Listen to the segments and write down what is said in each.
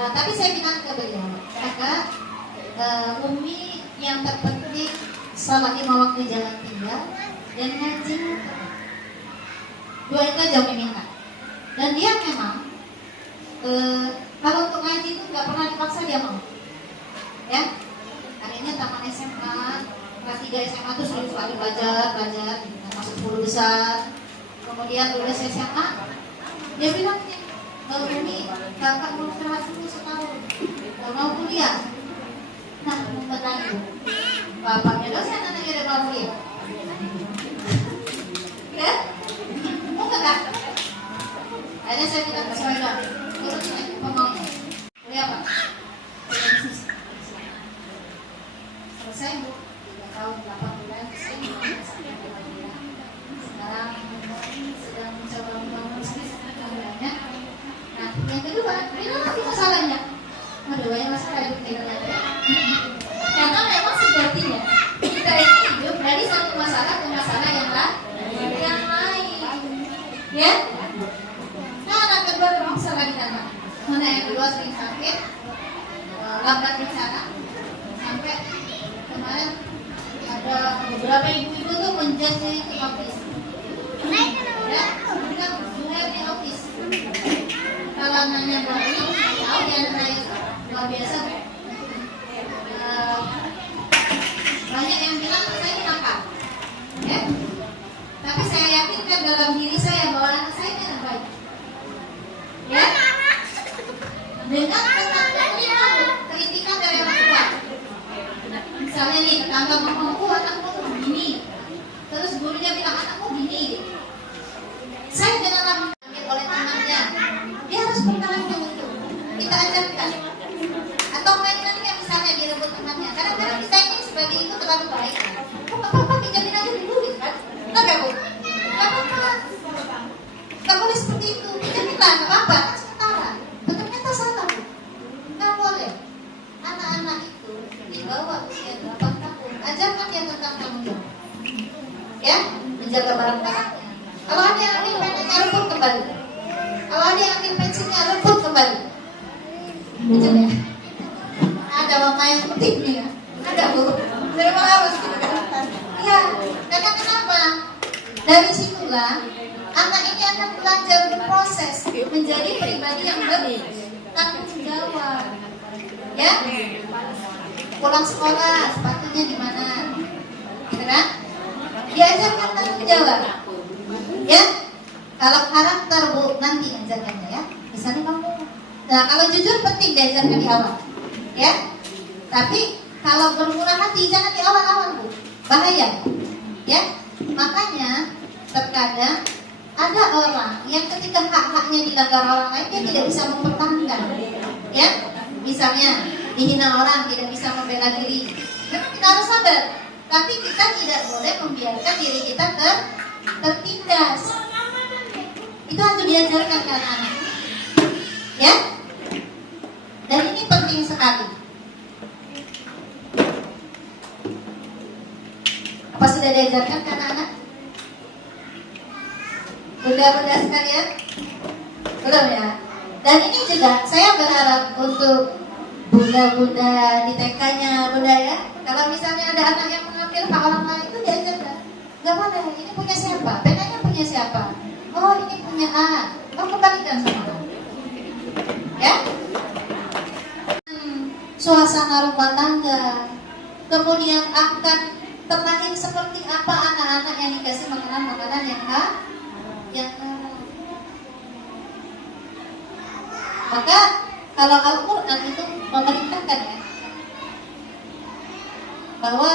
Tapi saya bilang ke beliau, kakak, Umi yang terpenting sholat 5 waktu jangan tinggal dan ngaji. Dua itu aja Umi minta. Dan dia memang kalau untuk ngaji itu nggak pernah dipaksa dia mau. Ya, akhirnya tamat SMA, kelas 3 SMA tuh selalu sekali belajar, masuk 10 besar. Kemudian lulus SMA, dia bilang nih, kalau Umi kakak mau istirahat dulu setahun, mau kuliah. Nah, benar bapaknya dosen anaknya udah mau kuliah. Ya, mau nggak? Akhirnya saya bilang ke saya, turutin aja pemaunya. Kuliah apa? Selesai Bu, 3 tahun 8 bulan saya sampai 5 bulan. Sekarang sedang mencoba membangun bisnis banyak. Nah, yang kedua, bilang apa masalahnya? Ada banyak masalah hidup kita. Karena memang sejatinya kita ini hidup dari satu masalah ke masalah yang lain. Ya? Nah, anak kedua memang salah di sana. Mana yang kedua sering sakit, lambat bicara, sampai kemarin ada beberapa ibu-ibu tuh menjadi autis. Ya, mereka juniornya autis. Kalau nanya bayi, tahu dia nanya luar biasa. Banyak yang bilang saya nakal, ya. Tapi saya yakin kan dalam diri saya bahwa anak saya ini anak baik, ya. Dengan ketakutannya kritikan dari orang tua. Misalnya nih tetangga ngomong, anakmu tuh begini, terus gurunya bilang anakmu begini. Saya dengan diambil oleh temannya, dia harus bertahan untuk kita ajarkan. Atau mainannya misalnya direbut temannya. Kadang-kadang kita ini sebagai itu terlalu baik. Kok apa-apa pinjamin aja dulu kan? Enggak Bu? Enggak apa-apa. Enggak boleh seperti itu. Pinjamin lah, enggak apa-apa. Kan sementara. Ternyata salah Bu. Enggak boleh. Anak-anak itu di bawah usia 8 tahun, ajarkan dia tentang tanggung jawab. Ya, menjaga barang-barangnya. Kalau ada yang ambil penanya, rebut kembali. Kalau ada yang ambil pensilnya, rebut kembali. Betul ya? Ada mama yang penting nih ya? Ada Bu. Terima harus gitu kan? Iya. Karena kenapa? Dari situlah anak ini akan belajar berproses menjadi pribadi yang bertanggung jawab. Ya? Pulang sekolah, sepatunya di mana? Gitu kan? Diajarkan tanggung jawab. Ya? Kalau karakter Bu nanti ajarkannya ya. Misalnya kamu. Nah, kalau jujur penting diajarkan di awal. Ya? Tapi kalau bermurah hati jangan di awal-awal Bu. Bahaya. Ya? Makanya terkadang ada orang yang ketika hak-haknya dilanggar orang lain dia tidak bisa mempertahankan. Ya? Misalnya dihina orang tidak bisa membela diri. Memang kita harus sabar. Tapi kita tidak boleh membiarkan diri kita tertindas. Itu harus diajarkan ke anak-anak. Ya? Dan ini penting sekali. Apa sudah diajarkan ke anak-anak? Bunda-bunda sekalian? Belum ya? Dan ini juga saya berharap untuk bunda-bunda di TK-nya Bunda ya. Kalau misalnya ada anak yang mengambil hak orang lain itu diajarkan. Gak boleh, ini punya siapa? Penanya punya siapa? Oh ini punya A. Oh kembalikan sama A. Ya? Suasana rumah tangga. Kemudian akan tenangin seperti apa anak-anak yang dikasih makanan-makanan yang halal. Maka kalau Al-Quran itu memerintahkan ya bahwa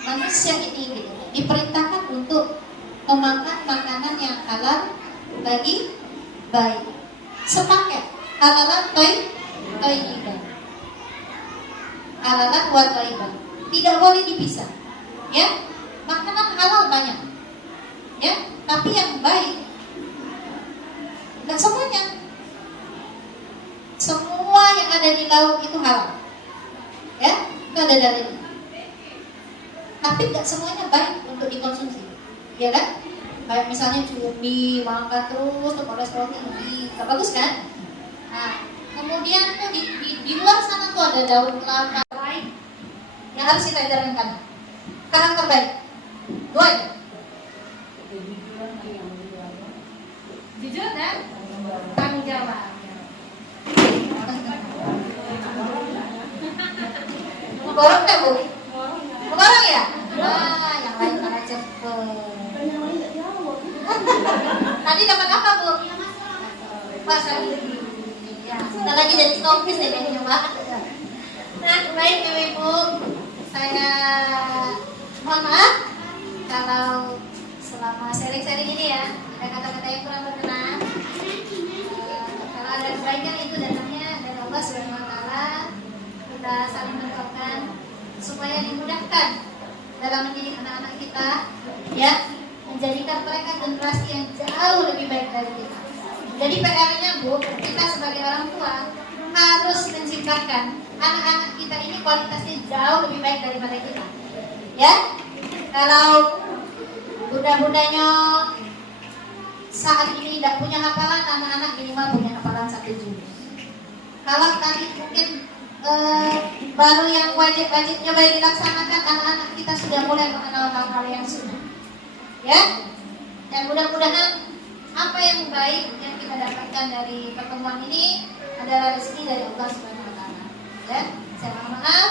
manusia ini gitu, diperintahkan untuk memakan makanan yang halal bagi bayi. Sepaket halalan thayyiban. Halalan wa thayyiban. Tidak boleh dipisah. Ya, makanan halal banyak. Ya, tapi yang baik enggak semuanya. Semua yang ada di laut itu halal. Ya, itu ada dalilnya. Tapi enggak semuanya baik untuk dikonsumsi. Ya kan? Kayak misalnya cumi, mangga terus, kolesterol tinggi, enggak bagus kan? Nah, kemudian Kemudian tuh di luar sana tuh ada daun kelapa lain yang harus kita jalankan. Karakter baik. Dua aja. Jujur dan tanggung jawab. Mau borong nggak Bu? Mau borong ya? Wah, yang lain pada cepet. Tadi dapat apa Bu? Pasal ya, kita lagi jadi stokis nih kayaknya Pak. Nah, baik Ibu, saya mohon maaf kalau selama sharing-sharing ini ya ada kata-kata yang kurang berkenan. Kalau ada kebaikan itu datangnya dari Allah Subhanahu Wa Taala. Kita saling mendoakan supaya dimudahkan dalam mendidik anak-anak kita, ya, menjadikan mereka generasi yang jauh lebih baik dari kita. Jadi PR-nya Bu, kita sebagai orang tua harus menciptakan anak-anak kita ini kualitasnya jauh lebih baik daripada kita. Ya, kalau bunda-bundanya saat ini tidak punya hafalan, anak-anak minimal punya hafalan 1 juz. Kalau tadi mungkin baru yang wajib-wajibnya baik dilaksanakan, anak-anak kita sudah mulai mengenal hal-hal yang sunnah. Ya, dan mudah-mudahan apa yang baik yang kita dapatkan dari pertemuan ini adalah rezeki dari Allah Subhanahu Wa Taala. Ya, saya mohon maaf